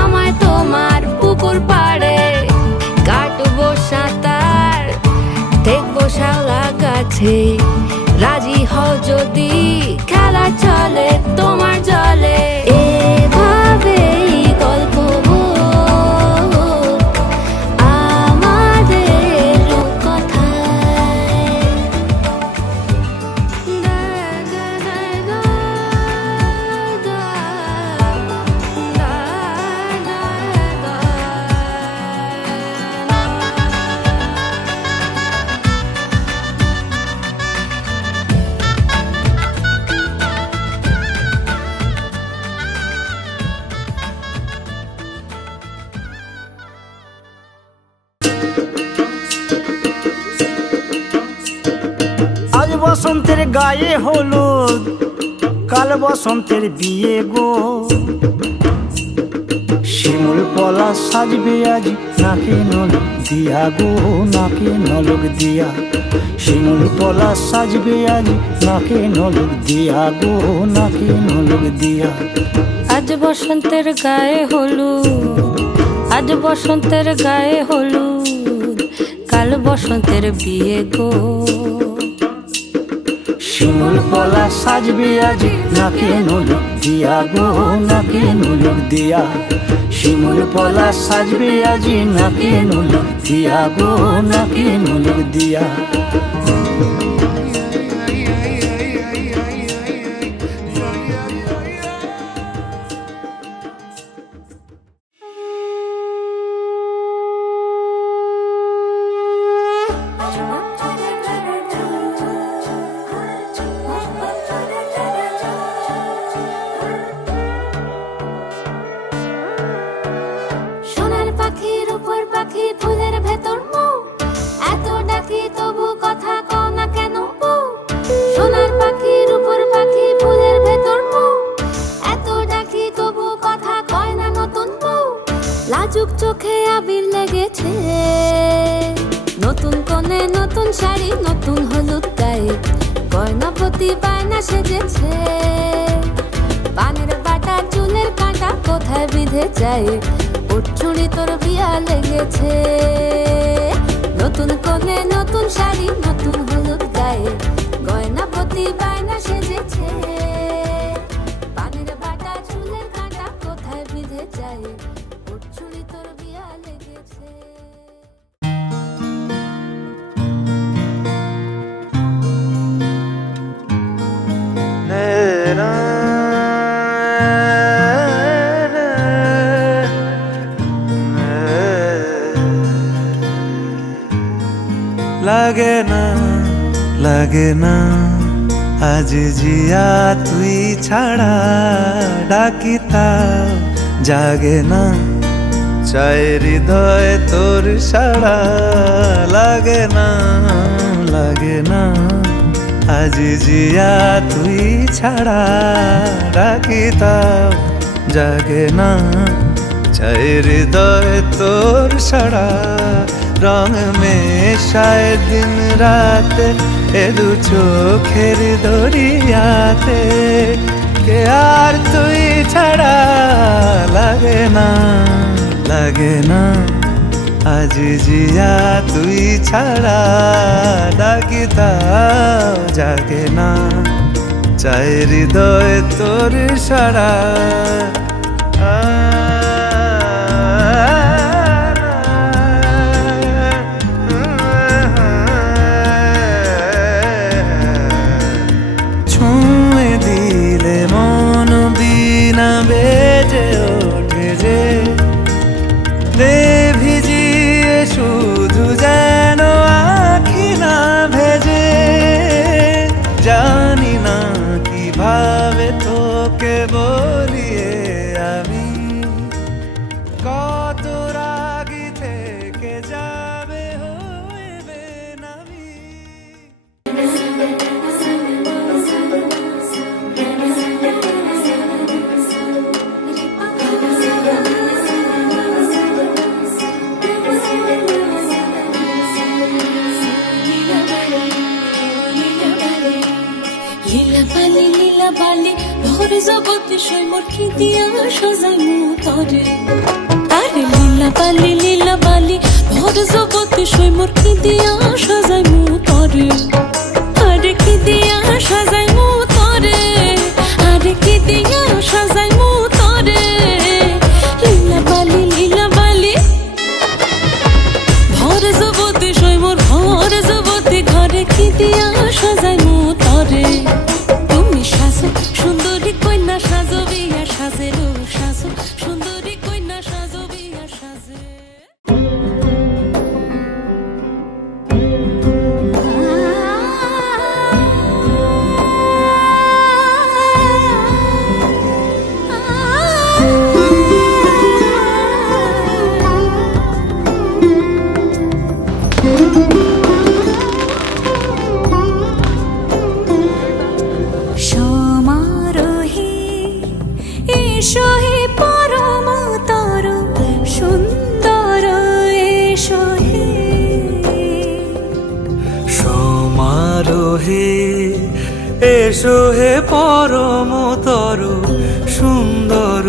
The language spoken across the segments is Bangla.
আমায় তোমার পুকুর পাড়ে কাটবো সাঁতার, দেখবো শাওলা গাছে। রাজি হও যদি খেলা চলে তোমার জলে। এভাবেই গল্প আমাদের কথায়। আজ বসন্তের গায়ে হলুদ, কাল বসন্তের বিয়ে গো। শিমুল পলা সাজবে আজ নাকে নলক দিয়া গো, নাকে নলক দিয়া। শিমুল পলা সাজবে আজ নাকে নলক দিয়া গো, নাকে নলক দিয়া। আজ বসন্তের গায়ে হলুদ, আজ বসন্তের গায়ে হলুদ, কাল বসন্তের বিয়ে গো। শিমুল পলা সাজবে আজ নাকে নলক দিয়া গো, নাকে নলক দিয়া। শিমুল পলা সাজবে আজ নাকে নলক দিয়া গো, নাকে নলক দিয়া। সোনার পাখির উপর পাখি ফুলের ভেতর মৌ, এত ডাকি তবু কথা কও না কেন বউ। সোনার পাখির উপর পাখি ফুলের ভেতর মৌ, এত ডাকি তবু কথা কয় না নতুন বউ। লাজুক চোখে আবির লেগেছে, নতুন কোণে নতুন শাড়ি নতুন হলুদ গায়ে, গয়না প্রতি বায়না সেজেছে। পানের বাটা চুলের কাঁটা কোথায় বিঁধে যায়, উঠছুড়ি তোর বিয়া লেগেছে। নতুন কোণে নতুন শাড়ি নতুন হলুদ গায়ে, গয়না প্রতি বায়না সেজেছে। পানের বাটা চুলের কাঁটা কোথায় বিঁধে যায়, উঠছুড়ি তোর বিয়া লেগেছে। লাগে না লাগে না আজ জিয়া তুই ছাড়া, ডাকিতাও জাগে না চায় হৃদয় তোর সাড়া। লাগে না লাগে না আজ জিয়া তুই ছাড়া, ডাকিতাও জাগে না চায় হৃদয় তোর সাড়া। রং মেশায় দিন রাত এ দু চোখের দরিয়াতে, কে আর তুই ছাড়া। লাগে না লাগে না আজ জিয়া তুই ছাড়া, ডাকিতাও জাগে না চায় হৃদয় তোর সাড়া। ছুঁয়ে দিলে মন বিনা বেজে ওঠে যে, দে ভিজিয়ে শুধু যেন আখি না ভেজে। জানি না কিভাবে তোকে বলিয়ে আমি, কত রাগি থেকে যাবে হইবে নামি। লীলা পালি লীলা বালি ভর জগতে সই মোর কি দিয়া সাজাই মুতরে আরে লীলা বালি ভর জগতে সই মোর কি দিয়া সাজাই মুতরে আরে কি দিয়া সাজাই মুতরে আরে কি দিয়া সাজাই মুতরে লীলা বালি ভর জগতে সই মোর ভর জগতে ঘরে কি দিয়া সাজাই মুতরে তুমি সাজো সুন্দরী কন্যা সাজো বিয়া সাজে রো সাজো সুন্দরী কন্যা সাজো বিয়া সাজে সমারোহে এসো হে পরমতর সুন্দর এসো হে সমারোহে এসো হে পরমতর সুন্দর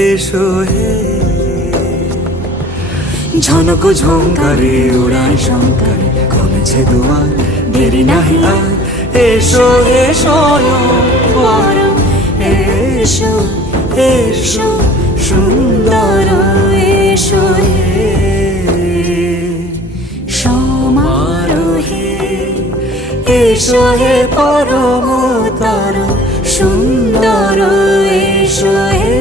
এসো হে ঝনক ঝঙ্কারে উড়ায় শঙ্কর কমেছে দুয়ার দেরি নাহি আর এসো হে স্বয়ংবর এসো এসো সুন্দর এসো হে সমারোহে এসো হে পরমতর সুন্দর এসো হে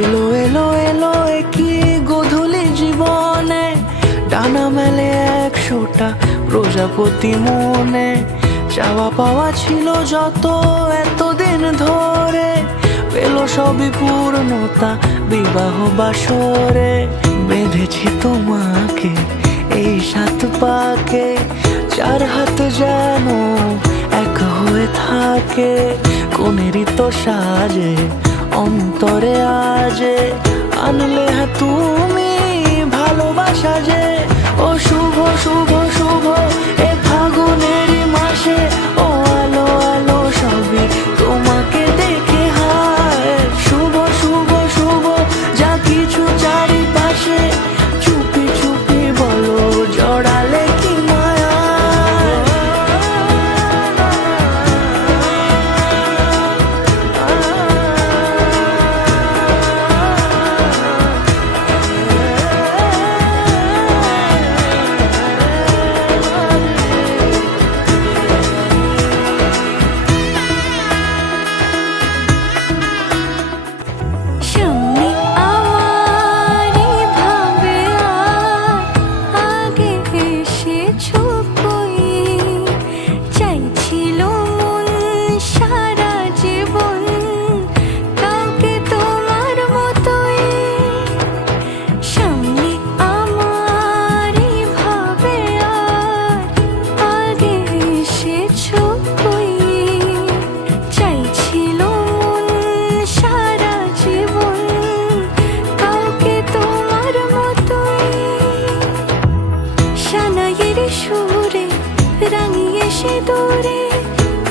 এলো এলো এলো কি গোধূলি জীবনে ডানা মেলে 100টা প্রজাপতি মনে চাওয়া পাওয়া ছিল যত এতদিন ধরে পেল সবই পূর্ণতা বিবাহ বাসরে বেঁধেছি তোমাকে এই 7 পাকে 4 হাত যেন এক হয়ে থাকে কোনেরই তো সাজে অন্তরে আজে আনলে তুমি ভালোবাসা যে ও শুভ শুভ শুভ এ ফাগুনের মাসে ও আলো আলো সবই তোমাকে দেখে হায় শুভ শুভ শুভ যা কিছু চারিপাশে চুপি চুপি বলো জড়ালে কি মায়া সামনে আমারই ভাবে আগে এসেছো কই চাইছিল মন সারা জীবন কাউকে তোমার মতোই সামনে আমারই ভাবে আগে এসেছো কই চাইছিল মন সারা জীবন কাউকে তোমার মতোই সানাইয়ের সুরে রাঙিয়ে সে দূরে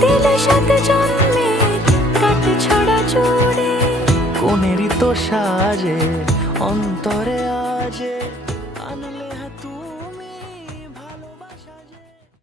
দিলে 7 জন্মের কাট ছড়া জোড়ে কোনেরই তো সাজে অন্তরে আজে